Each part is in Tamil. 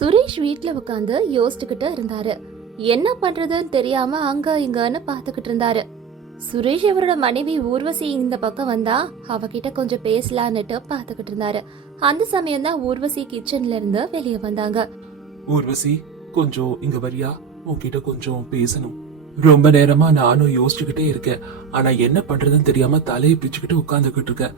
சுரேஷ் வீட்ல உட்காந்து யோசிச்சுக்கிட்டு இருந்தாரு. என்ன பண்றதுன்னு தெரியாம அங்க இங்கன்னு பாத்துக்கிட்டு இருந்தாரு. சுரேஷ் அவரோட மனைவி ஊர்வசி இந்த பக்கம் வந்தா அவகிட்ட கொஞ்சம் பேசலான்னுட்டு பாத்துக்கிட்டு இருந்தாரு. அந்த சமயம் தான் ஊர்வசி கிச்சன்ல இருந்து வெளியே வந்தாங்க. ஊர்வசி கொஞ்சம் இங்க வரியா? உன்கிட்ட கொஞ்சம் பேசணும். ரொம்ப நேரமா நானும் யோசிச்சுக்கிட்டே இருக்கேன். ஆனா என்ன பண்றதுன்னு தெரியாம தலையை பிச்சுக்கிட்டு உட்கார்ந்துகிட்டு இருக்கேன்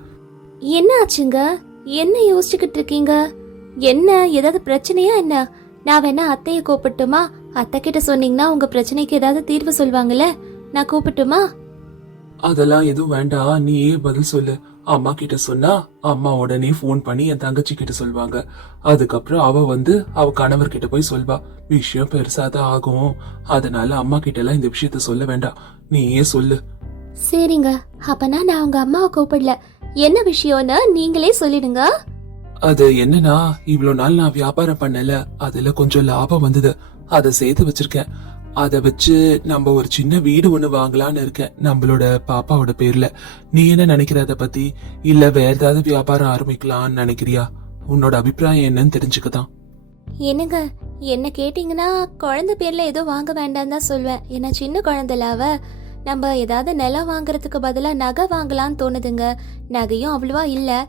என்ன ஆச்சுங்க? என்ன யோசிச்சுக்கிட்டு இருக்கீங்க? என்ன ஏதாவது பிரச்சனையா என்ன? நான் வேணா அத்தைய கூப்பிட்டுமா? அத்தை கிட்ட சொன்னீங்கன்னா உங்க பிரச்சனைக்கு ஏதாவது தீர்வு சொல்வாங்கல்ல? நான் கூப்பிட்டுமா? அதெல்லாம் எதுவும் வேண்டாம் நீயே பதில் சொல்லு. அம்மா கிட்ட சொன்னா அம்மா உடனே ஃபோன் பண்ணி என் தங்கச்சி கிட்ட சொல்வாங்க. அதுக்கப்புறம் அவ வந்து அவ கணவர் கிட்ட போய் சொல்வா. விஷயம் பெருசாதான் ஆகும். அதனால அம்மா கிட்ட எல்லாம் இந்த விஷயத்த சொல்ல வேண்டாம். நீயே சொல்லு. சரிங்க. அப்பனா நான் உங்க அம்மாவை கூப்பிடல. என்ன விஷயம்னு நீங்களே சொல்லிடுங்க. அது என்னன்னா இவ்வளவு நாள் நான் வியாபாரம் பண்ணல அதுல கொஞ்சம் லாபம் வந்தது. அதை சேர்த்து வச்சிருக்கேன். அதை வச்சு நம்ம ஒரு சின்ன வீடு ஒன்று வாங்கலாம்னு இருக்கேன் நம்மளோட பாப்பாவோட பேர்ல. நீ என்ன நினைக்கிற அதை பத்தி? இல்ல வேற ஏதாவது வியாபாரம் ஆரம்பிக்கலாம்னு நினைக்கிறியா? உன்னோட அபிப்பிராயம் என்னன்னு தெரிஞ்சுக்கதான். என்னங்க என்ன கேட்டீங்கன்னா குழந்தை பேர்ல ஏதோ வாங்க வேண்டாம் தான் சொல்வேன். ஏன்னா சின்ன குழந்தைல அவ நம்ம ஏதாவது நிலம் வாங்குறதுக்கு பதிலாக நகை வாங்கலாம்னு தோணுதுங்க. நகையும் அவ்வளவா இல்லை.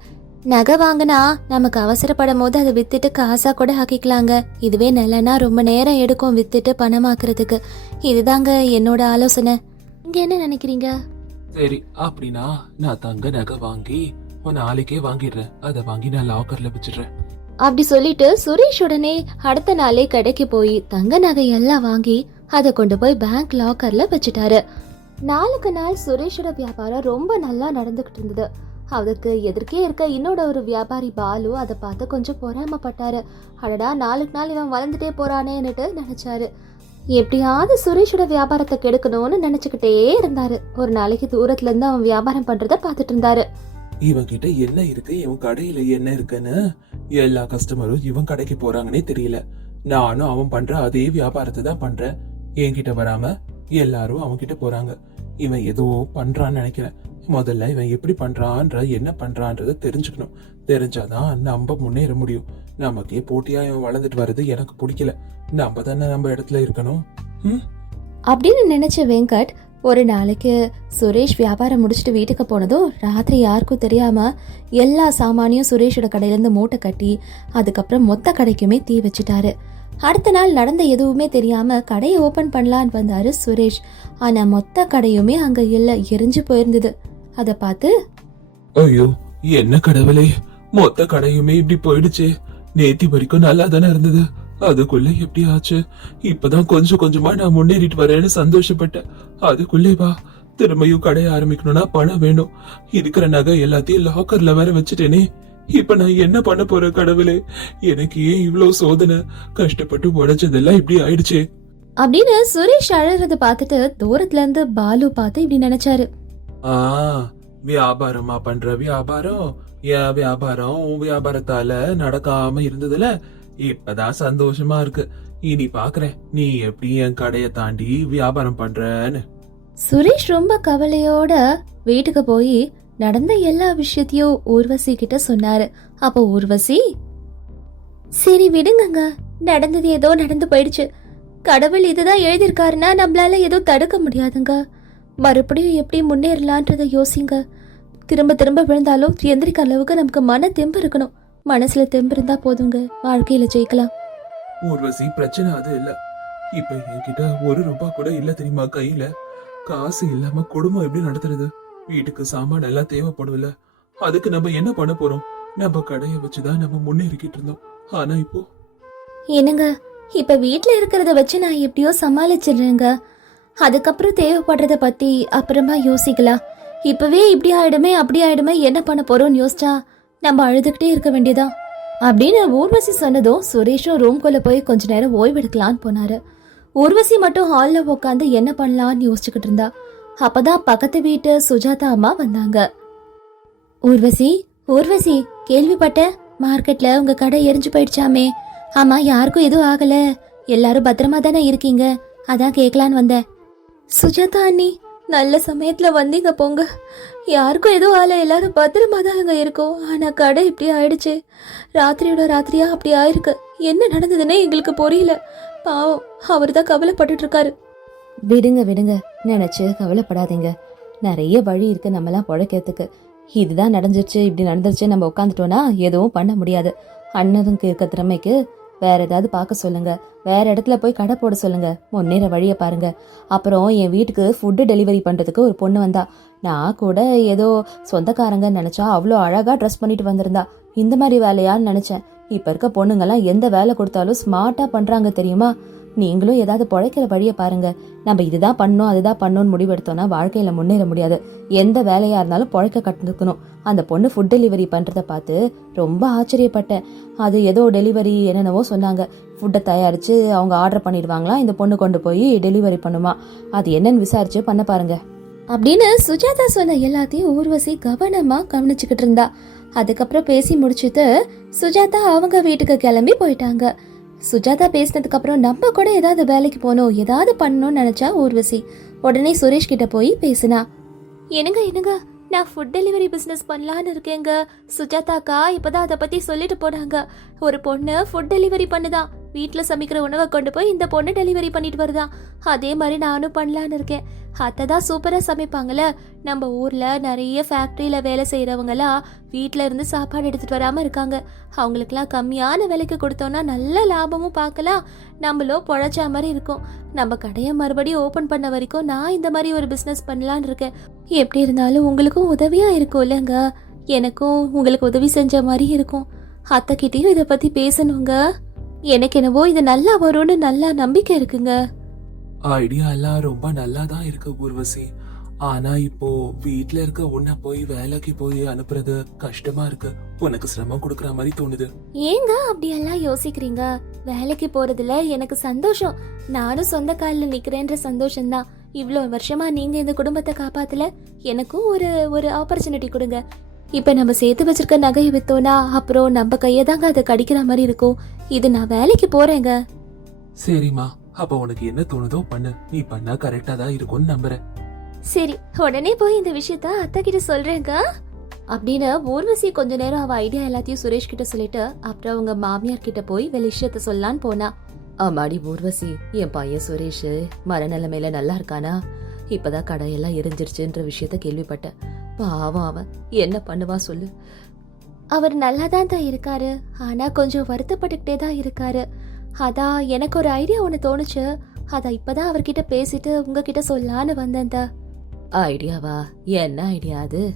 நகை வாங்கினா நமக்கு அவசரப்படும் போது அதை வித்துட்டு காசா கூட ஆக்கிக்கலாங்க. இதுவே நிலனா ரொம்ப நேரம் எடுக்கும் வித்துட்டு பணமாக்குறதுக்கு. இதுதாங்க என்னோட ஆலோசனை. நீங்க என்ன நினைக்கிறீங்க? சரி அப்படின்னா நான் தங்க நகை வாங்கி உன் நாளைக்கே வாங்கிடுறேன். அதை வாங்கி நான் லாக்கர்ல வச்சிடுறேன். அப்படி சொல்லிட்டு சுரேஷ் உடனே அடுத்த நாளே கடைக்கு போய் தங்க நகை எல்லாம் வாங்கி அதை கொண்டு போய் பேங்க் லாக்கர்ல வச்சுட்டாரு. நாளுக்கு நாள் சுரேஷோட வியாபாரம் ரொம்ப நல்லா நடந்துகிட்டு இருந்தது. அவருக்கு எதிர்க்கே இருக்க இன்னோட ஒரு வியாபாரி பாலு அதை பார்த்து கொஞ்சம் பொறாமப்பட்டாரு. அடடா நாளுக்கு நாள் இவன் வளர்ந்துட்டே போறானேன்னுட்டு நினைச்சாரு. எப்படியாவது சுரேஷோட வியாபாரத்தை கெடுக்கணும்னு நினைச்சுக்கிட்டே இருந்தாரு. ஒரு நாளைக்கு தூரத்துல இருந்து அவன் வியாபாரம் பண்றத பாத்துட்டு இருந்தாரு. இவன் கிட்ட என்ன இருக்கு? இவன் கடையில என்ன இருக்குன்னு? எல்லா கஸ்டமரும் இவன் கடைக்கு போறாங்கன்னே தெரியல. நானும் அவன் பண்ற அதே வியாபாரத்தை தான் பண்றேன். என்கிட்ட வராம எல்லாரும் அவன் கிட்ட போறாங்க. இவன் எதுவும் பண்றான்னு நினைக்கிறேன். முதல்ல இவன் எப்படி பண்றான்ற என்ன பண்றான்றத தெரிஞ்சுக்கணும். தெரிஞ்சாதான் நம்ம முன்னேற முடியும். நமக்கே போட்டியா இவன் வளர்ந்துட்டு வர்றது எனக்கு பிடிக்கல. நம்ம தானே நம்ம இடத்துல இருக்கணும். ம்? அப்படின்னு நினைச்ச வெங்கட் ஒரு நாளைக்கு சுரேஷ் வியாபாரம் முடிச்சுட்டு வீட்டுக்கு போனதும் ராத்திரி யாருக்கும் தெரியாம எல்லா சாமானியும் சுரேஷோட கடையிலேருந்து மூட்டை கட்டி அதுக்கப்புறம் மொத்த கடைக்குமே தீ வச்சுட்டாரு. அடுத்த நாள் நடந்த எதுவுமே தெரியாம கடையை ஓபன் பண்ணலான்னு வந்தாரு சுரேஷ். ஆனா மொத்த கடையுமே அங்க இல்ல எரிஞ்சு போயிருந்தது. அதை பார்த்து ஐயோ என்ன கடவுளே. மொத்த கடையுமே இப்படி போயிடுச்சே. நேத்தி வரைக்கும் நல்லா தானே இருந்தது. அதுக்குள்ள எப்படி ஆச்சு? இப்பதான் கொஞ்சம் கொஞ்சமா நான் முன்னேறிட்டு வரேன்னு சந்தோஷப்பட்டேன். அதுக்குள்ளே வா. திரும்பியும் கடைய ஆரம்பிக்கணும்னா பணம் வேணும். இருக்கிற நகை எல்லாத்தையும் லாக்கர்ல வேற வச்சுட்டேனே. இப்ப நான் என்ன பண்ண போறேன் கடவுளே? எனக்கு ஏன் இவ்வளவு சோதனை? கஷ்டப்பட்டு உடைச்சதெல்லாம் இப்படி ஆயிடுச்சே. அப்படின்னு சுரேஷ் அழறத பார்த்துட்டு தூரத்துல இருந்து பாலு பார்த்து இப்படி நினைச்சாரு. ஆ வியாபாரமா பண்ற வியாபாரம்? என் வியாபாரம் உன் வியாபாரத்தால நடக்காம இருந்ததுல இப்பதான் சந்தோஷமா இருக்கு. இனி பாக்குறேன் நீ எப்படி என் கடைய தாண்டி வியாபாரம் பண்றன்னு. சுரேஷ் ரொம்ப கவலையோட வீட்டுக்கு போய் நடந்த எல்லா விஷயத்தையும் ஊர்வசி கிட்ட சொன்னாரு. அப்போ ஊர்வசி சரி விடுங்கங்க. நடந்தது ஏதோ நடந்து போயிடுச்சு. கடவுள் இதுதான் எழுதியிருக்காருன்னா நம்மளால எதுவும் தடுக்க முடியாதுங்க. மறுபடியும் எப்படி முன்னேறலான்றத யோசிங்க. திரும்ப திரும்ப விழுந்தாலும் எந்திரிக்க அளவுக்கு நமக்கு மன தெம்பு இருக்கணும். மனசுல தெம்பு இருந்தா போதுங்க. வாழ்க்கையில ஜெயிக்கலாம். ஊர்வசி பிரச்சனை அது இல்ல. இப்ப என்கிட்ட ஒரு ரூபாய் கூட இல்ல தெரியுமா கையில? காசு இல்லாம குடும்பம் எப்படி நடத்துறது? வீட்டுக்கு சாமான் எல்லாம் தேவைப்படும்ல. அதுக்கு நம்ம என்ன பண்ண போறோம்? நம்ம கடைய வச்சுதான் நம்ம முன்னேறிக்கிட்டு இருந்தோம். ஆனா இப்போ? என்னங்க? இப்ப வீட்ல இருக்கிறத வச்சு நான் எப்படியோ சமாளிச்சிடுறேங்க. அதுக்கப்புறம் தேவைப்படுறத பத்தி அப்புறமா யோசிக்கலாம். இப்பவே இப்படி ஆயிடுமே அப்படி ஆயிடுமே என்ன பண்ண போறோம்னு யோசிச்சா நம்ம அழுதுகிட்டே இருக்க வேண்டியதா? அப்படின்னு ஊர்வசி சொன்னதும் சுரேஷும் ரூம்குள்ளே போய் கொஞ்ச நேரம் ஓய்வெடுக்கலான்னு போனாரு. ஊர்வசி மட்டும் ஹாலில் உட்காந்து என்ன பண்ணலான்னு யோசிச்சுக்கிட்டு இருந்தா. அப்பதான் பக்கத்து வீட்டு சுஜாதா அம்மா வந்தாங்க. ஊர்வசி ஊர்வசி கேள்விப்பட்ட மார்க்கெட்ல உங்க கடை எரிஞ்சு போயிடுச்சாமே. ஆமா யாருக்கும் எதுவும் ஆகல. எல்லாரும் பத்திரமா தானே இருக்கீங்க. அதான் கேட்கலான்னு வந்தேன். சுஜாதா அண்ணி நல்ல சமயத்துல வந்தீங்க போங்க. யாருக்கும் எதுவும் ஆலை எல்லாரும் பத்திரமா தான் அங்கே இருக்கோம். ஆனால் கடை இப்படி ஆயிடுச்சு. ராத்திரியோட ராத்திரியா அப்படி ஆயிருக்கு. என்ன நடந்ததுன்னே எங்களுக்கு புரியல. பாவம் அவர் தான் கவலைப்பட்டுட்டு இருக்காரு. விடுங்க விடுங்க. நினைச்சு கவலைப்படாதீங்க. நிறைய வழி இருக்கு நம்மலாம் பிழைக்கிறதுக்கு. இதுதான் நடந்துருச்சு இப்படி நடந்துருச்சு நம்ம உட்காந்துட்டோம்னா எதுவும் பண்ண முடியாது. அண்ணனுக்கு இருக்க திறமைக்கு வேற ஏதாவது பார்க்க சொல்லுங்க. வேற இடத்துல போய் கடை போட சொல்லுங்க. முன்னேற வழியை பாருங்க. அப்புறம் என் வீட்டுக்கு ஃபுட்டு டெலிவரி பண்றதுக்கு ஒரு பொண்ணு வந்தா. நான் கூட ஏதோ சொந்தக்காரங்க நினைச்சா அவ்வளோ அழகா ட்ரெஸ் பண்ணிட்டு வந்திருந்தா. இந்த மாதிரி வேலையான்னு நினைச்சேன். இப்ப இருக்க பொண்ணுங்கெல்லாம் எந்த வேலை கொடுத்தாலும் ஸ்மார்ட்டா பண்றாங்க தெரியுமா? நீங்களும் ஏதாவது பிழைக்கிற வழியை பாருங்க. நம்ம இதுதான் பண்ணோம் அதுதான் பண்ணோம்னு முடிவெடுத்தோம்னா வாழ்க்கையில முன்னேற முடியாது. எந்த வேலையா இருந்தாலும் பிழைக்க கற்றுக்கணும். அந்த பொண்ணு ஃபுட் டெலிவரி பண்றத பார்த்து ரொம்ப ஆச்சரியப்பட்டேன். அது ஏதோ டெலிவரி என்னென்னவோ சொன்னாங்க. ஃபுட்டை தயாரிச்சு அவங்க ஆர்டர் பண்ணிடுவாங்களாம் இந்த பொண்ணு கொண்டு போய் டெலிவரி பண்ணுமா? அது என்னன்னு விசாரிச்சு பண்ண பாருங்க. அப்படின்னு சுஜாதா சொன்ன எல்லாத்தையும் ஊர்வசி கவனமா கவனிச்சுக்கிட்டு இருந்தா. அதுக்கப்புறம் பேசி முடிச்சிட்டு சுஜாதா அவங்க வீட்டுக்கு கிளம்பி போயிட்டாங்க. சுஜாதா பேசினதுக்கப்புறம் நம்ம கூட ஏதாவது வேலைக்கு போகணும் ஏதாவது பண்ணணும்னு நினச்சா ஊர்வசி. உடனே சுரேஷ் கிட்ட போய் பேசினா என்னங்க என்னங்க? நான் ஃபுட் டெலிவரி பிஸ்னஸ் பண்ணலான்னு இருக்கேங்க. சுஜாதாக்கா இப்போதான் அதை பற்றி சொல்லிட்டு போனாங்க. ஒரு பொண்ணு ஃபுட் டெலிவரி பண்ணுதான் வீட்டில் சமைக்கிற உணவை கொண்டு போய் இந்த பொண்ணு டெலிவரி பண்ணிட்டு வருதான் அதே மாதிரி நானும் பண்ணலான்னு இருக்கேன். அத்தை தான் சூப்பராக சமைப்பாங்கல்ல. நம்ம ஊரில் நிறைய ஃபேக்ட்ரியில் வேலை செய்கிறவங்களாம் வீட்டில் இருந்து சாப்பாடு எடுத்துகிட்டு வராமல் இருக்காங்க. அவங்களுக்கெல்லாம் கம்மியான விலைக்கு கொடுத்தோன்னா நல்ல லாபமும் பார்க்கலாம். நம்மளும் பொழைச்சா மாதிரி இருக்கும். நம்ம கடையை மறுபடியும் ஓப்பன் பண்ண வரைக்கும் நான் இந்த மாதிரி ஒரு பிஸ்னஸ் பண்ணலான்னு இருக்கேன். எப்படி இருந்தாலும் உங்களுக்கும் உதவியாக இருக்கும் இல்லைங்க? எனக்கும் உங்களுக்கு உதவி செஞ்ச மாதிரி இருக்கும். அத்தைக்கிட்டேயும் இதை பற்றி பேசணுங்க. எனக்கு என்னவோ இது நல்லா வரும்னு நல்லா நம்பிக்கை இருக்குங்க. ஐடியா எல்லாம் ரொம்ப நல்லா தான் இருக்கு ஊர்வசி. ஆனா இப்போ வீட்ல இருக்க உன்னை போய் வேலைக்கு போய் அனுப்புறது கஷ்டமா இருக்கு. உனக்கு சிரமம் கொடுக்கற மாதிரி தோணுது. ஏங்க அப்படியெல்லாம் யோசிக்கிறீங்க? வேலைக்கு போறதுல எனக்கு சந்தோஷம். நானும் சொந்த காலில் நிக்கிறேன்ற சந்தோஷம்தான். இவ்வளோ வருஷமா நீங்க இந்த குடும்பத்தை காப்பாத்தல? எனக்கும் ஒரு ஒரு ஆப்பர்ச்சுனிட்டி கொடுங்க. இப்ப நம்ம சேர்த்து வச்சிருக்க நகையை வித்தோனா அப்புறம் நம்ம கையை தாங்க அதை கடிக்கிற மாதிரி இருக்கும். இது நான் வேலைக்கு போறேங்க. சரிம்மா. அப்ப உனக்கு என்ன தோணுதோ பண்ணு. நீ பண்ணா கரெக்டா தான் இருக்கும்னு நம்புறேன். சரி உடனே போய் இந்த விஷயத்த அத்தை கிட்ட சொல்றேங்க. அப்படின்னு ஊர்வசி கொஞ்ச நேரம் அவ ஐடியா எல்லாத்தையும் சுரேஷ் கிட்ட சொல்லிட்டு அப்புறம் அவங்க மாமியார் கிட்ட போய் வெளி விஷயத்த சொல்லலான்னு போனா. ஆமாடி ஊர்வசி என் பையன் சுரேஷ் மரநிலைமையில நல்லா இருக்கானா? இப்பதான் கடையெல்லாம் எரிஞ்சிருச்சுன்ற விஷயத்த கேள்விப்பட்டேன். பாவம் அவன். என்ன பண்ணுவா சொல்லு. அவர் நல்லா தான் தான் இருக்காரு. ஆனா கொஞ்சம் வருத்தப்பட்டுக்கிட்டே தான் இருக்காரு. அதான் எனக்கு ஒரு ஐடியா ஒன்று தோணுச்சு. அதான் இப்பதான் அவர்கிட்ட பேசிட்டு உங்ககிட்ட சொல்லலான்னு வந்தேன். ஐடியாவா? என்ன ஐடியா அது?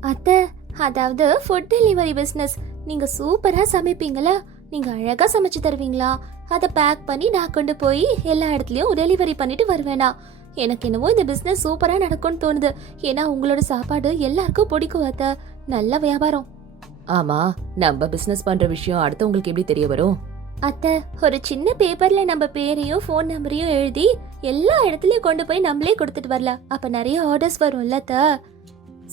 அத்தை அதாவது ஃபுட் டெலிவரி பிஸ்னஸ் நீங்க சூப்பரா சமைப்பீங்களா? நீங்க அழகா சமைச்சு தருவீங்களா? அதை பேக் பண்ணி நான் கொண்டு போய் எல்லா இடத்துலயும் டெலிவரி பண்ணிட்டு வருவேனா? எனக்கு என்னவோ இந்த பிசினஸ் சூப்பரா நடக்கும்னு தோணுது. ஏன்னா உங்களோட சாப்பாடு எல்லாருக்கும் பிடிக்கும் அத்தை. நல்ல வியாபாரம். ஆமா நம்ம பிசினஸ் பண்ற விஷயம் அடுத்தவங்களுக்கு எப்படி தெரிய வரும்? அத்தை ஒரு சின்ன பேப்பர்ல நம்ம பேரையும் ஃபோன் நம்பரையும் எழுதி எல்லா இடத்துலயும் கொண்டு போய் நம்மளே கொடுத்துட்டு வரலாம். அப்ப நிறைய ஆர்டர்ஸ் வரும்ல அத்தை?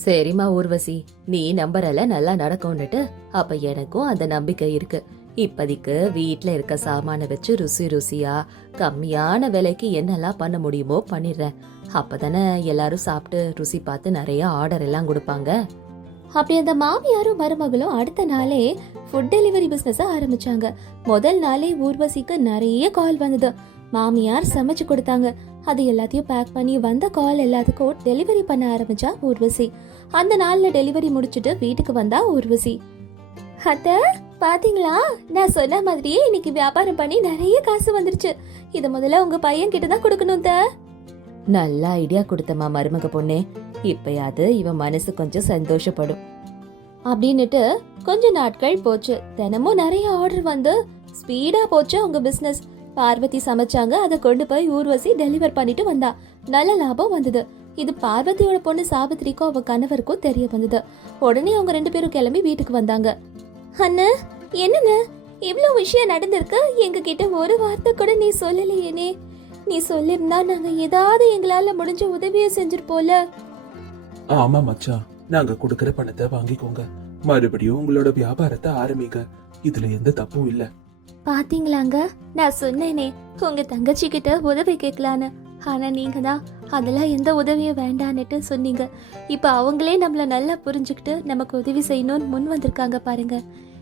சரிம்மா ஊர்வசி. நீ நம்பறல நல்லா நடக்கும்னுட்டு அப்ப எனக்கும் அந்த நம்பிக்கை இருக்கு. இப்போதைக்கு வீட்ல இருக்க சாமான வச்சு ருசி ருசியா கம்மியான விலைக்கு என்னெல்லாம் பண்ண முடியுமோ பண்ணிடுறேன். அப்பதானே எல்லாரும் சாப்பிட்டு ருசி பார்த்து நிறைய ஆர்டர் எல்லாம் கொடுப்பாங்க. அப்படி அந்த மாமியாரும் மருமகளும் அடுத்த நாளே ஃபுட் டெலிவரி பிசினஸ் ஆரம்பிச்சாங்க. முதல் நாளே ஊர்வசிக்கு நிறைய கால் வந்தது. மாமியார் சமைச்சு கொடுத்தாங்க. அது எல்லாத்தையும் பேக் பண்ணி வந்த கால் எல்லாத்துக்கும் டெலிவரி பண்ண ஆரம்பிச்சா ஊர்வசி. அந்த நாள்ல டெலிவரி முடிச்சிட்டு வீட்டுக்கு வந்தா ஊர்வசி. அத்த பாத்தீங்களா? நான் சொன்ன மாதிரியே இன்னைக்கு வியாபாரம் பண்ணி நிறைய காசு வந்துருச்சு. இது முதல்ல உங்க பையன் கிட்ட தான் கொடுக்கணும் த நல்ல ஐடியா கொடுத்தம்மா மருமக பொண்ணே. இப்பயாவது இவன் மனசு கொஞ்சம் சந்தோஷப்படும். அப்படின்னுட்டு கொஞ்ச நாட்கள் போச்சு. தினமும் நிறைய ஆர்டர் வந்து. ஸ்பீடா போச்சு அவங்க பிசினஸ் பார்வதி சமைச்சாங்க. அதை கொண்டு போய் ஊர்வசி டெலிவர் பண்ணிட்டு வந்தா. நல்ல லாபம் வந்தது. இது பார்வதியோட பொண்ணு சாவித்திரிக்கும் அவ கணவருக்கும் தெரிய வந்தது. உடனே அவங்க ரெண்டு பேரும் கிளம்பி வீட்டுக்கு வந்தாங்க. அண்ணா என்னண்ண? இவ்வளோ விஷயம் நடந்திருக்கு. எங்க கிட்ட ஒரு வார்த்தை கூட நீ சொல்லலையேனே. நீ சொல்லிருந்தா நாங்க ஏதாவது எங்களால முடிஞ்ச உதவியை செஞ்சிருப்போல ஆமா மச்சான் நாங்க கொடுக்கற பணத்தை வாங்கிக்கோங்க. மறுபடியும் உங்களோட வியாபாரத்தை ஆரம்பிங்க. இதுல எந்த தப்பும் இல்ல. பாத்தீங்களாங்க? நான் சொன்னேனே உங்க தங்கச்சி கிட்ட உதவி கேட்கலான்னு ஆனா நீங்க தான் அதெல்லாம் எந்த உதவியும் வேண்டான்னுட்டு சொன்னீங்க. இப்போ அவங்களே நம்மள நல்லா புரிஞ்சுக்கிட்டு நமக்கு உதவி செய்யணும்னு முன் வந்திருக்காங்க பாருங்க.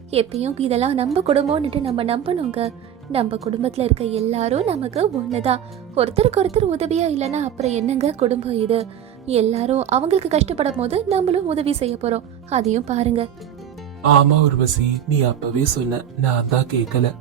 எப்பயும் இதெல்லாம் நம்ம குடும்பம்னுட்டு நம்ம நம்பணுங்க. நம்ம குடும்பத்துல இருக்க எல்லாரும் நமக்கு ஒண்ணுதான். ஒருத்தருக்கு ஒருத்தர் உதவியா இல்லைன்னா அப்புறம் என்னங்க குடும்பம் இது? எல்லாரும் அவங்களுக்கு கஷ்டப்படும் போது நம்மளும் உதவி செய்ய போறோம். அதையும் பாருங்க. ஆமா உர்வசி நீ அப்பவே சொன்ன. நான் தான் கேட்கல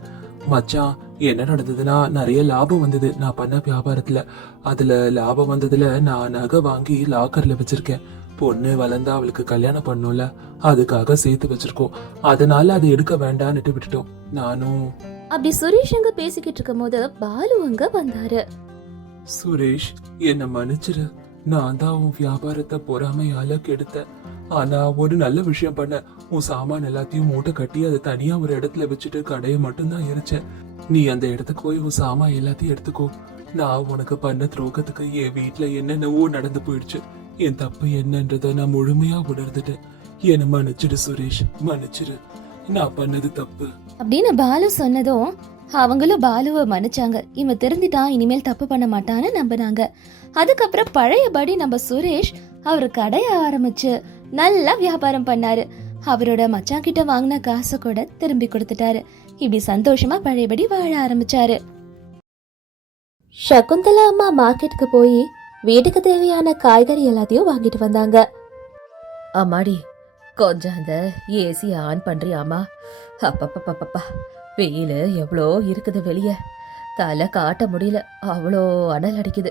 மச்சான் என்ன நடந்ததுன்னா நிறைய லாபம் வந்தது. நான் பண்ண வியாபாரத்துல அதுல லாபம் வந்ததுல நான் நகை வாங்கி லாக்கர்ல வச்சிருக்கேன். பொண்ணு வளர்ந்தா அவளுக்கு கல்யாணம் பண்ணும்ல அதுக்காக சேர்த்து வச்சிருக்கோம். அதனால அதை எடுக்க வேண்டான்னுட்டு விட்டுட்டோம். நானும் அப்படி சுரேஷ் அங்க பேசிக்கிட்டு இருக்கும் போது பாலு அங்க வந்தாரு. சுரேஷ் என்ன மன்னிச்சிரு. நான் தான் உன் வியாபாரத்தை பொறாமையால கெடுத்தேன் ஆனா ஒரு நல்ல விஷயம் பண்ண உன் சாமான் எல்லாத்தையும் மூட்டை கட்டி அதை தனியா ஒரு இடத்துல வச்சுட்டு கடையை மட்டும்தான் எரிச்சேன். நீ அந்த இடத்துக்கு போய் உன் சாமான் எல்லாத்தையும் எடுத்துக்கோ. நான் உனக்கு பண்ண துரோகத்துக்கு என் வீட்டுல என்னென்னவோ நடந்து போயிடுச்சு. என் தப்பு என்னன்றத நான் முழுமையா உணர்ந்துட்டேன். என்ன மன்னிச்சிடு சுரேஷ் மன்னிச்சிடு. நான் பண்ணது தப்பு. அப்படின்னு பாலு சொன்னதும் அவங்களும் பாலுவை மன்னிச்சாங்க. இவன் திருந்திட்டான் இனிமேல் தப்பு பண்ண மாட்டான்னு நம்பினாங்க. அதுக்கப்புறம் பழையபடி நம்ம சுரேஷ் அவர் கடைய ஆரம்பிச்சு நல்லா வியாபாரம் பண்ணாரு. அவரோட மச்சான் கிட்ட வாங்கின காசு கூட திரும்பி கொடுத்துட்டாரு. இப்படி சந்தோஷமா பழையபடி வாழ ஆரம்பிச்சாரு. சகுந்தலா அம்மா மார்க்கெட்டுக்கு போய் வீட்டுக்கு தேவையான காய்கறி எல்லாத்தையும் வாங்கிட்டு வந்தாங்க. அம்மாடி கொஞ்சம் அந்த ஏசி ஆன் பண்றியாமா அப்பப்பப்பப்பப்பா. வெயில் எவ்வளோ இருக்குது வெளியே? தலை காட்ட முடியல. அவ்வளோ அனல் அடிக்குது.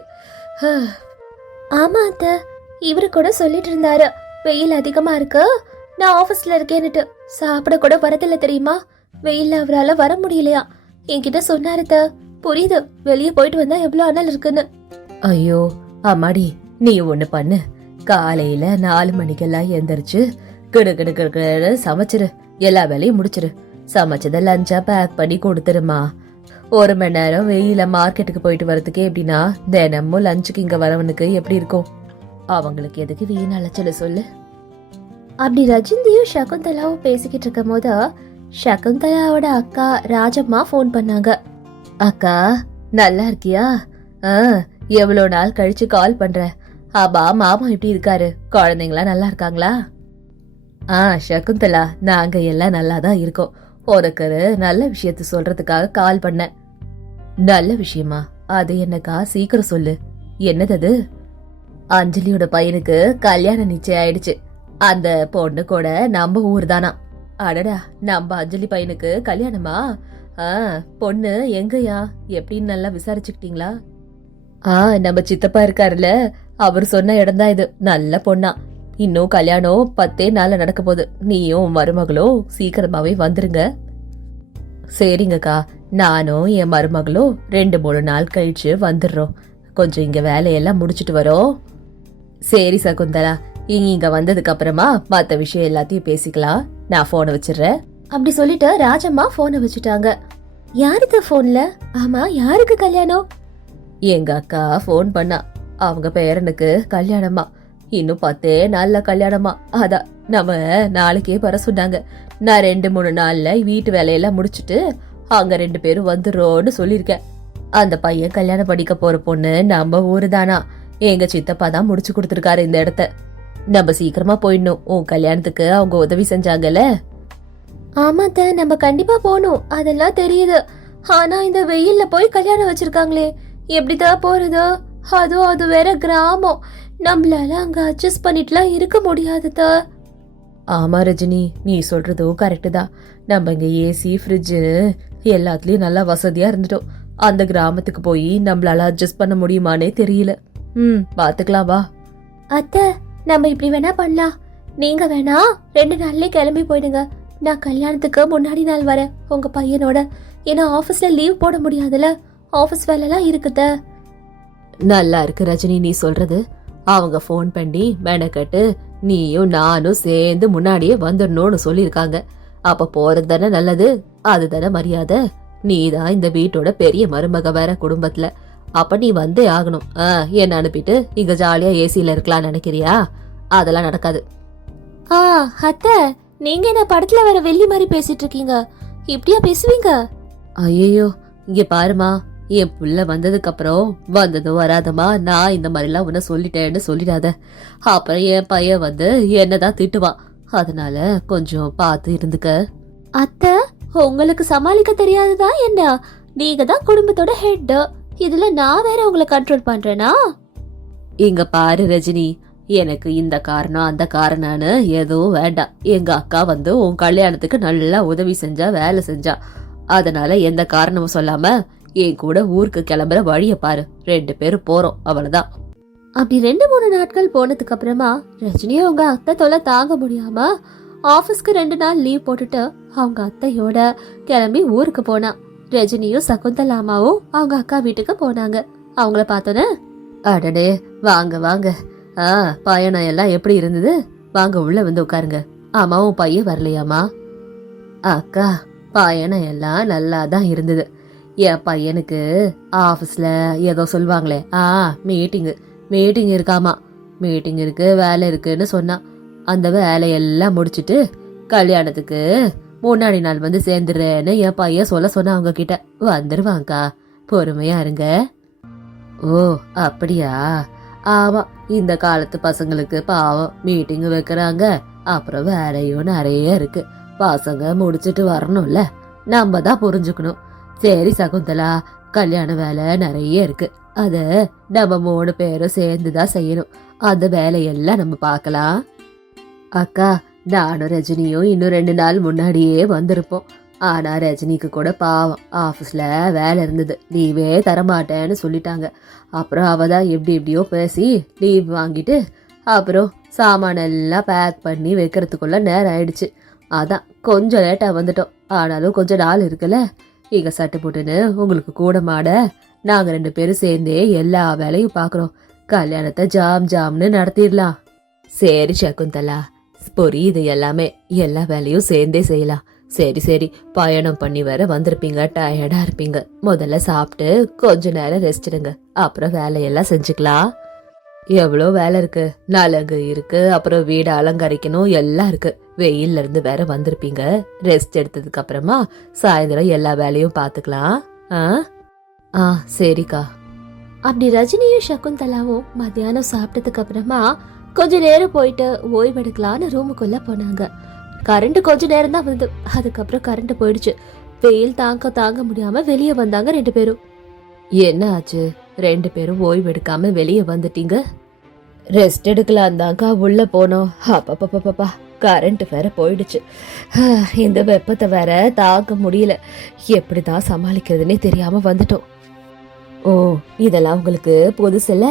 ஆமா அத்த. இவரு கூட சொல்லிட்டு இருந்தாரு. வெயில் அதிகமா இருக்கு. நான் ஆபீஸ்ல இருக்கேன்னுட்டு. சாப்பிட கூட வரதில்ல தெரியுமா? வெயில்ல அவரால வர முடியலையா? என்கிட்ட சொன்னாரு அத்த. புரியுது. வெளியே போயிட்டு வந்தா எவ்வளவு அனல் இருக்குன்னு. ஐயோ அம்மாடி நீ ஒன்று பண்ணு. காலையில நாலு மணிக்கெல்லாம் எந்திரிச்சு கிடு கிடு கிடு சமைச்சிரு. எல்லா வேலையும் முடிச்சிரு. சமைச்சதை லஞ்சா பேக் பண்ணி கொடுத்துருமா. ஒரு மணி நேரம் வெயில மார்க்கெட்டுக்கு போயிட்டு வரதுக்கே எப்படின்னா தினமும் லஞ்சுக்கு இங்க வரவனுக்கு எப்படி இருக்கும்? அவங்களுக்கு எதுக்கு வீண் அலைச்சல சொல்லு. அப்படி ரஜிந்தியும் சகுந்தலாவும் பேசிக்கிட்டு இருக்கும் போது சகுந்தலாவோட அக்கா ராஜம்மா ஃபோன் பண்ணாங்க. அக்கா நல்லா இருக்கியா? ஆ எவ்வளோ நாள் கழிச்சு கால் பண்ற? ஆபா மாமா எப்படி இருக்காரு? குழந்தைங்களா நல்லா இருக்காங்களா? ஆ சகுந்தலா நாங்க எல்லாம் நல்லா தான் இருக்கோம். உனக்கு நல்ல விஷயத்த சொல்றதுக்காக கால் பண்ணேன் நல்ல விஷயமா? அது என்னக்கா? சீக்கிரம் சொல்லு. என்னது அது அஞ்சலியோட பையனுக்கு கல்யாணம் நிச்சயம் ஆயிடுச்சு. அந்த பொண்ணு கூட நம்ம ஊர் தானா அடடா நம்ம அஞ்சலி பையனுக்கு கல்யாணமா? ஆ பொண்ணு எங்கயா எப்படின்னு நல்லா விசாரிச்சுக்கிட்டீங்களா? ஆ நம்ம சித்தப்பா இருக்காருல்ல. அவர் சொன்ன இடம்தான் இது. நல்ல பொண்ணா. இன்னும் கல்யாணம் பத்தே நாள்ல நடக்க போகுது. நீயும் மருமகளும் சீக்கிரமாவே வந்துருங்க. சரிங்கக்கா. நானும் என் மருமகளும் ரெண்டு மூணு நாள் கழிச்சு வந்துடுறோம். கொஞ்சம் இங்க வேலையெல்லாம் முடிச்சிட்டு வரோம். சரி சகுந்தலா இங்க இங்க வந்ததுக்கு அப்புறமா மத்த விஷயம் எல்லாத்தையும் பேசிக்கலாம். நான் போனை வச்சிடுறேன். அப்படி சொல்லிட்டு ராஜம்மா போனை வச்சுட்டாங்க. யாருக்கு போன்ல ஆமா யாருக்கு கல்யாணம்? எங்க அக்கா ஃபோன் பண்ணா. அவங்க பேரனுக்கு கல்யாணமா இன்னும் பத்தே நாள்ல கல்யாணமா? அதான் நம்ம நாளைக்கே வர சொன்னாங்க. நான் ரெண்டு மூணு நாள்ல வீட்டு வேலையெல்லாம் முடிச்சுட்டு அங்க ரெண்டு பேரும் வந்துடுறோன்னு சொல்லியிருக்கேன். அந்த பையன் கல்யாணம் படிக்க போற பொண்ணு நம்ம ஊரு தானா? எங்க சித்தப்பா தான் முடிச்சு கொடுத்துருக்காரு இந்த இடத்த. நம்ம சீக்கிரமா போயிடணும். உன் கல்யாணத்துக்கு அவங்க உதவி செஞ்சாங்கல்ல? ஆமாத்த நம்ம கண்டிப்பா போகணும். அதெல்லாம் தெரியுது. ஆனா இந்த வெயில்ல போய் கல்யாணம் வச்சிருக்காங்களே. எப்படிதான் போறதோ? அதுவும் அது வேற கிராமம். நம்மளால அங்க அட்ஜஸ்ட் பண்ணிட்டுலாம் இருக்க முடியாதுதா. ஆமா ரஜினி. நீ சொல்றதும் கரெக்டு தான் நம்ம இங்க ஏசி ஃப்ரிட்ஜு எல்லாத்துலயும் நல்லா வசதியா இருந்துட்டோம். அந்த கிராமத்துக்கு போய் நம்மளால அட்ஜஸ்ட் பண்ண முடியுமானே தெரியல. ம் பாத்துக்கலாம் வா. அத்தை நம்ம இப்படி வேணா பண்ணலாம். நீங்க வேணா ரெண்டு நாள்லயே கிளம்பி போயிடுங்க. நான் கல்யாணத்துக்கு முன்னாடி நாள் வரேன் உங்க பையனோட. ஏன்னா ஆபீஸ்ல லீவ் போட முடியாதுல. ஆபீஸ் வேலைலாம் இருக்குத. நல்லா இருக்கு ரஜினி. நீ சொல்றது அவங்க ஃபோன் பண்ணி மெனக்கட்டு நீயும் நானும் சேர்ந்து முன்னாடியே வந்துடணும்னு சொல்லியிருக்காங்க. அப்ப போறது தானே நல்லது அதுதானே மரியாதை. நீ தான் இந்த வீட்டோட பெரிய மருமக வேற குடும்பத்துல. அப்ப நீ வந்தே ஆகணும். என்ன அனுப்பிட்டு இங்க ஜாலியா ஏசில இருக்கலாம்னு நினைக்கிறியா? அதெல்லாம் நடக்காது. ஆ அத்தை நீங்க என்ன படத்துல வர வெள்ளி மாதிரி பேசிட்டு இருக்கீங்க? இப்படியா பேசுவீங்க? ஐயோ இங்க பாருமா என் புள்ள வந்ததுக்கு அப்புறம் வந்ததும் வராதமா நான் இந்த மாதிரிலாம் உன்னை சொல்லிட்டேன்னு சொல்லிடாத. அப்புறம் என் பையன் வந்து என்னதான் திட்டுவான். அதனால கொஞ்சம் பார்த்து இருந்துக்க. அத்தை உங்களுக்கு சமாளிக்க தெரியாததா என்ன? நீங்க தான் குடும்பத்தோட ஹெட் இதுல நான் வேற உங்களை கண்ட்ரோல் பண்றேனா? இங்க பாரு ரஜினி. எனக்கு இந்த காரணம் அந்த காரணம்னு எதுவும் வேண்டாம். எங்க அக்கா வந்து உன் கல்யாணத்துக்கு நல்லா உதவி செஞ்சா வேலை செஞ்சா. அதனால எந்த காரணமும் சொல்லாம என் கூட ஊருக்கு கிளம்புற வழிய பாரு. ரெண்டு பேரும் போறோம். அவ்வளவுதான். அப்படி ரெண்டு மூணு நாட்கள் போனதுக்கு அப்புறமா ரஜினியும் அவங்க அத்தை தொலை தாங்க முடியாம ஆபீஸ்க்கு ரெண்டு நாள் லீவ் போட்டுட்டு அவங்க அத்தையோட கிளம்பி ஊருக்கு போனா. ரஜினியும் சகுந்தலாமாவும் அவங்க அக்கா வீட்டுக்கு போனாங்க. அவங்கள பார்த்தோன்னே அடடே வாங்க வாங்க. ஆ பயணம் எல்லாம் எப்படி இருந்தது? வாங்க உள்ள வந்து உட்காருங்க. ஆமா உன் பையன் வரலையாமா அக்கா பயணம் எல்லாம் நல்லா தான் இருந்தது. என் பையனுக்கு ஆஃபீஸில் ஏதோ சொல்லுவாங்களே. ஆ மீட்டிங்கு மீட்டிங் இருக்காமா? மீட்டிங் இருக்கு வேலை இருக்குன்னு சொன்னான் அந்த வேலையெல்லாம் முடிச்சிட்டு கல்யாணத்துக்கு முன்னாடி நாள் வந்து சேர்ந்துடுறேன்னு என் பையன் சொல்ல சொன்ன அவங்க கிட்ட வந்துருவாங்கக்கா பொறுமையா இருங்க. ஓ அப்படியா? ஆமா இந்த காலத்து பசங்களுக்கு பாவம். மீட்டிங் வைக்கிறாங்க அப்புறம் வேலையும் நிறைய இருக்கு. பசங்க முடிச்சிட்டு வரணும்ல. நம்ம தான் புரிஞ்சுக்கணும். சரி சகுந்தலா கல்யாண வேலை நிறைய இருக்கு. அத நம்ம மூணு பேரும் சேர்ந்து தான் செய்யணும். அந்த வேலையெல்லாம் நம்ம பார்க்கலாம். அக்கா நானும் ரஜினியும் இன்னும் ரெண்டு நாள் முன்னாடியே வந்திருப்போம். ஆனா ரஜினிக்கு கூட பாவம். ஆஃபீஸில் வேலை இருந்தது. லீவே தரமாட்டேன்னு சொல்லிட்டாங்க. அப்புறம் அவ தான் எப்படி எப்படியோ பேசி லீவ் வாங்கிட்டு அப்புறம் சாமானெல்லாம் பேக் பண்ணி வைக்கிறதுக்குள்ள நேரம் ஆயிடுச்சு. அதான் கொஞ்சம் லேட்டாக வந்துட்டோம். ஆனாலும் கொஞ்சம் நாள் இருக்குல்ல. இங்க சட்டு போட்டுன்னு உங்களுக்கு கூட மாட நாங்கள் ரெண்டு பேரும் சேர்ந்தே எல்லா வேலையும் பார்க்குறோம் கல்யாணத்தை ஜாம் ஜாம்னு நடத்திடலாம். சரி சகுந்தலா புரியுது எல்லாமே. எல்லா வேலையும் சேர்ந்தே செய்யலாம். சரி சரி பயணம் பண்ணி வர வந்திருப்பீங்க டயர்டா இருப்பீங்க. முதல்ல சாப்பிட்டு கொஞ்ச நேரம் ரெஸ்ட் எடுங்க. அப்புறம் வேலையெல்லாம் செஞ்சுக்கலாம். எவ்வளோ வேலை இருக்கு? நலங்கு இருக்கு அப்புறம் வீடு அலங்கரிக்கணும் எல்லாம் இருக்கு. வெயில்ல இருந்து வேற வந்திருப்பீங்க. ரெஸ்ட் எடுத்ததுக்கு அப்புறமா சாயந்தரம் எல்லா வேலையும் பார்த்துக்கலாம் ஆ? ஆ சரிக்கா. அப்படி ரஜினியும் சகுந்தலாவும் மத்தியானம் சாப்பிட்டதுக்கு அப்புறமா கொஞ்ச நேரம் போயிட்டு ஓய்வெடுக்கலான்னு ரூமுக்குள்ள போனாங்க. கரண்ட் கொஞ்ச நேரம் தான் வந்து அதுக்கப்புறம் கரண்ட் போயிடுச்சு. வெயில் தாங்க தாங்க முடியாம வெளியே வந்தாங்க ரெண்டு பேரும். என்ன ஆச்சு? ரெண்டு பேரும் ஓய்வெடுக்காம வெளியே வந்துட்டீங்க. ரெஸ்ட் எடுக்கலாம் தாங்க்கா உள்ள போனோம். அப்பப்பப்பப்பா கரண்ட் வேற போயிடுச்சு. இந்த வெப்பத்தை வேற தாக்க முடியல. எப்படிதான் சமாளிக்கிறதுனே தெரியாம வந்துட்டோம். ஓ இதெல்லாம் உங்களுக்கு புதுசுல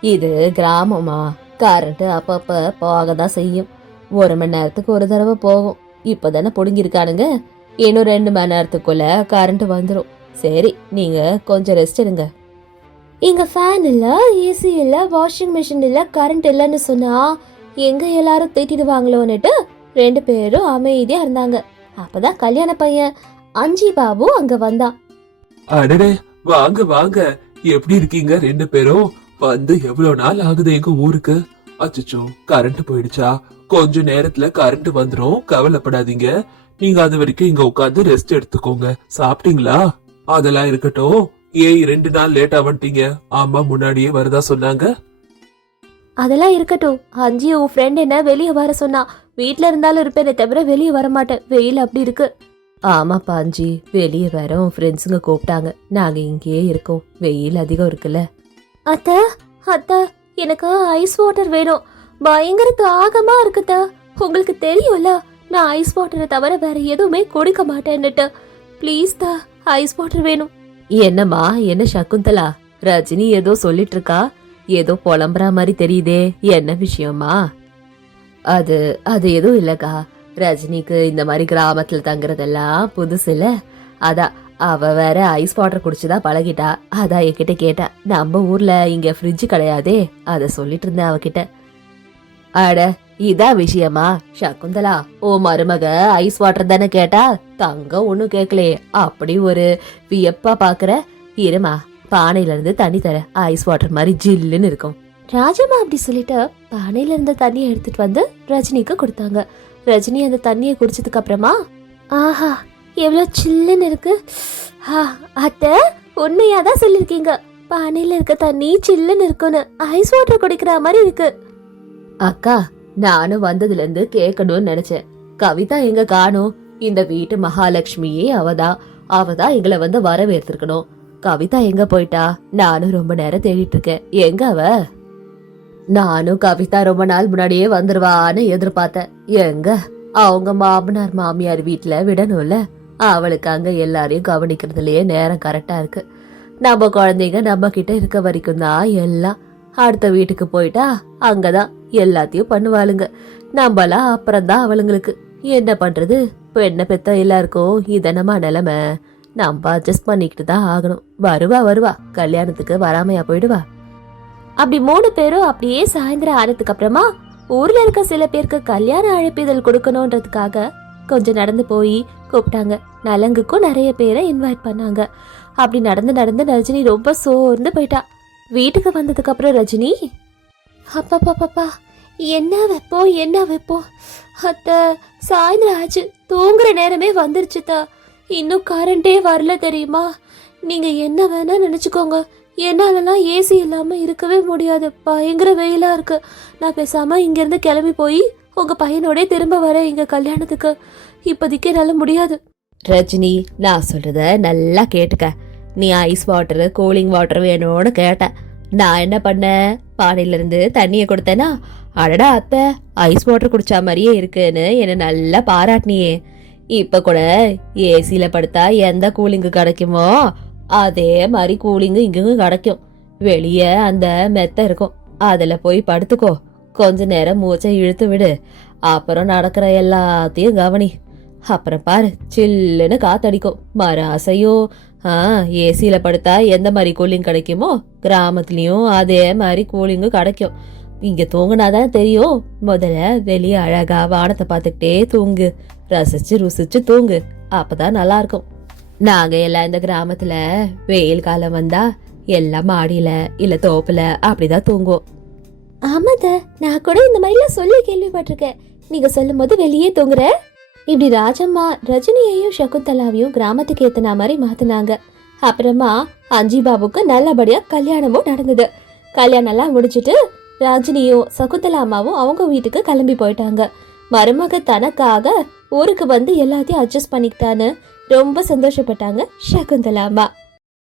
இது கிராமமா? கரண்ட் அப்பப்ப போக தான் செய்யும். ஒரு மணி நேரத்துக்கு ஒரு தடவை போகும். இப்பதானே பிடுங்கிருக்கானுங்க இன்னும் ரெண்டு மணி நேரத்துக்குள்ள கரண்ட் வந்துடும் சரி நீங்க கொஞ்சம் ரெஸ்ட் எடுங்க. எங்கள் ஃபேன் இல்லை ஏசி இல்லை வாஷிங் மிஷின் இல்லை கரண்ட் இல்லைன்னு சொன்னால் எங்கே எல்லாரும் திட்டிடுவாங்களோன்னுட்டு ரெண்டு பேரும் அமைதியாக இருந்தாங்க. அப்பதான் கல்யாண பையன் அஞ்சி பாபு அங்க வந்தான். அடடே வாங்க வாங்க. எப்படி இருக்கீங்க ரெண்டு பேரும்? வந்து எவ்வளவு நாள் ஆகுது எங்க ஊருக்கு? அச்சச்சோ கரண்ட் போயிடுச்சா? கொஞ்ச நேரத்துல கரண்ட் வந்துரும் கவலைப்படாதீங்க. நீங்க அது வரைக்கும் இங்க உட்காந்து ரெஸ்ட் எடுத்துக்கோங்க. சாப்பிட்டீங்களா? அதெல்லாம் இருக்கட்டும். ஏன் ரெண்டு நாள் லேட்டா வந்துட்டீங்க. ஆமா முன்னாடியே வரதா சொன்னாங்க? அதெல்லாம் இருக்கட்டும். அஞ்சி உன் ஃப்ரெண்ட் என்ன வெளியே வர சொன்னா வீட்ல இருந்தாலும் இருப்பேனே தவிர வெளியே வர மாட்டேன் வெயில் அப்படி இருக்கு. ஆமாப்பா அஞ்சி வெளியே வேற உன் ஃப்ரெண்ட்ஸுங்க கூப்பிட்டாங்க. நாங்க இங்கேயே இருக்கோம். வெயில் அதிகம் இருக்குல்ல. அத்த அத்த எனக்கு ஐஸ் வாட்டர் வேணும். பயங்கர தாகமா இருக்குத உங்களுக்கு தெரியும்ல நான் ஐஸ் வாட்டரை தவிர வேற எதுவுமே குடிக்க மாட்டேன்னுட்டு. ப்ளீஸ் தா ஐஸ் வாட்டர் வேணும். என்னம்மா என்ன சகுந்தலா? ரஜினி ஏதோ சொல்லிட்டு இருக்கா ஏதோ புலம்புற மாதிரி தெரியுதே என்ன விஷயமா அது அது எதுவும் இல்லக்கா. ரஜினிக்கு இந்த மாதிரி கிராமத்துல தங்குறதெல்லாம் புதுசு இல்ல. அதான் அவ வேற ஐஸ் வாட்டர் குடிச்சுதான் பழகிட்டா. அதான் என்கிட்ட கேட்டா நம்ம ஊர்ல இங்க ஃப்ரிட்ஜ் கிடையாதே அத சொல்லிட்டு இருந்தேன் அவகிட்ட. அட இதான் விஷயமா? சகுந்தலா ஓ மருமக ஐஸ் வாட்டர் தானே கேட்டா? தங்கம் ஒன்னும் கேட்கலையே அப்படி ஒரு வியப்பா பாக்குற? இருமா பானையில இருந்து தண்ணி தர. ஐஸ் வாட்டர் மாதிரி ஜில்லுன்னு இருக்கும். ராஜம்மா அப்படி சொல்லிட்டு பானையில இருந்த தண்ணியை எடுத்துட்டு வந்து ரஜினிக்கு கொடுத்தாங்க. ரஜினி அந்த தண்ணியை குடிச்சதுக்கு அப்புறமா ஆஹா எவ்வளோ சில்லுன்னு இருக்கு. அத்தை உண்மையா தான் சொல்லிருக்கீங்க. பானையில இருக்க தண்ணி சில்லுன்னு இருக்குன்னு. ஐஸ் வாட்டர் குடிக்கிற மாதிரி இருக்கு. அக்கா நானும் வந்ததுல இருந்து கேட்கணும்னு நினைச்சேன். கவிதா எங்க காணும்? இந்த வீட்டு மகாலட்சுமியே அவதான் அவதான் எங்களை வந்து வரவேற்றிருக்கணும் கவிதா எங்க போயிட்டா? நானும் ரொம்ப நேரம் தேடிட்டு இருக்கேன் எங்க அவ? நானும் கவிதா ரொம்ப நாள் முன்னாடியே வந்துருவான்னு எதிர்பார்த்தேன். எங்க? அவங்க மாமனார் மாமியார் வீட்டுல விடணும்ல. அவளுக்கு அங்க எல்லாரையும் கவனிக்கிறதுலயே நேரம் கரெக்டா இருக்கு. நம்ம குழந்தைங்க நம்ம கிட்ட இருக்க வரைக்கும் தான் எல்லாம். அடுத்த வீட்டுக்கு போயிட்டா? அங்கதான். எல்லாத்தையும் பண்ணுவாளுங்க. நம்மளாம் அப்புறம்தான் அவளுங்களுக்கு. என்ன பண்றது? பெண்ணை பெத்த எல்லாருக்கும் இதனமா நிலைமை. நம்ம அட்ஜஸ்ட் பண்ணிக்கிட்டு தான் ஆகணும். வருவா வருவா. கல்யாணத்துக்கு வராமையா போயிடுவா. அப்படி மூணு பேரும் அப்படியே சாயந்தரம் ஆனதுக்கு அப்புறமா ஊர்ல இருக்க சில பேருக்கு கல்யாண அழைப்பிதழ் கொடுக்கணுன்றதுக்காக கொஞ்சம் நடந்து போய் கூப்பிட்டாங்க. நலங்குக்கும் நிறைய பேரை இன்வைட் பண்ணாங்க. அப்படி நடந்து நடந்து ரஜினி ரொம்ப சோர்ந்து போயிட்டா. வீட்டுக்கு வந்ததுக்கு அப்புறம் ரஜினி அப்பா என்ன வைப்போம் என்ன வைப்போம்? அத்த சாயந்தரம் ஆச்சு தூங்குற நேரமே வந்துருச்சுதா இன்னும் கரண்டே வரல தெரியுமா? நீங்க என்ன வேணா நினைச்சுக்கோங்க. என்னாலலாம் ஏசி இல்லாம இருக்கவே முடியாது. பயங்கர வெயிலா இருக்கு. நான் பேசாம இங்கிருந்து கிளம்பி போய் உங்க பையனோட திரும்ப வரேன் எங்க கல்யாணத்துக்கு. இப்போதைக்கு என்னால முடியாது. ரஜினி நான் சொல்றத நல்லா கேட்டுக்க. நீ ஐஸ் வாட்டரு கூலிங் வாட்டர் வேணும்னு கேட்ட. நான் என்ன பண்ணேன் பானையில இருந்து தண்ணிய கொடுத்தேனா? அடடா அத்தை ஐஸ் வாட்டர் குடிச்சா மாதிரியே இருக்குன்னு என்ன நல்லா பாராட்டினியே. இப்ப கூட ஏசியில் படுத்தா எந்த கூலிங்கு கிடைக்குமோ அதே மாதிரி கூலிங்கு இங்கும் கிடைக்கும். வெளியே அந்த மெத்த இருக்கும். அதுல போய் படுத்துக்கோ. கொஞ்ச நேரம் மூச்சை இழுத்து விடு. அப்புறம் நடக்கிற எல்லாத்தையும் கவனி. அப்புறம் பாரு சில்லுன்னு காத்தடிக்கும். மர அசையும். ஆ ஏசியில் படுத்தா எந்த மாதிரி கூலிங் கிடைக்குமோ கிராமத்துலேயும் அதே மாதிரி கூலிங்கு கிடைக்கும். இங்கே தூங்குனாதான் தெரியும். முதல்ல வெளியே அழகாக வானத்தை பார்த்துக்கிட்டே தூங்கு. ரசிச்சு ருசிச்சு தூங்கு. அப்பதான் நல்லா இருக்கும் நாங்க எல்லாம் இந்த கிராமத்துல வெயில் காலம் வந்தா எல்லாம் மாடியில இல்ல தோப்புல அப்படிதான் தூங்குவோம். ஆமாத நான் கூட இந்த மாதிரிலாம் சொல்லி கேள்விப்பட்டிருக்கேன். நீங்க சொல்லும் போது வெளியே தூங்குற? இப்படி ராஜம்மா ரஜினியையும் சகுந்தலாவையும் கிராமத்துக்கு ஏத்தன மாதிரி மாத்தினாங்க. அப்புறமா அஞ்சி பாபுக்கு நல்லபடியா கல்யாணமும் நடந்தது. கல்யாணம் எல்லாம் முடிச்சிட்டு ரஜினியும் சகுந்தலா அம்மாவும் அவங்க வீட்டுக்கு கிளம்பி போயிட்டாங்க. மருமக தனக்காக ஊருக்கு வந்து எல்லாத்தையும் அட்ஜஸ்ட் பண்ணிக்கிட்டான்னு ரொம்ப சந்தோஷப்பட்டாங்க சகுந்தலா அம்மா.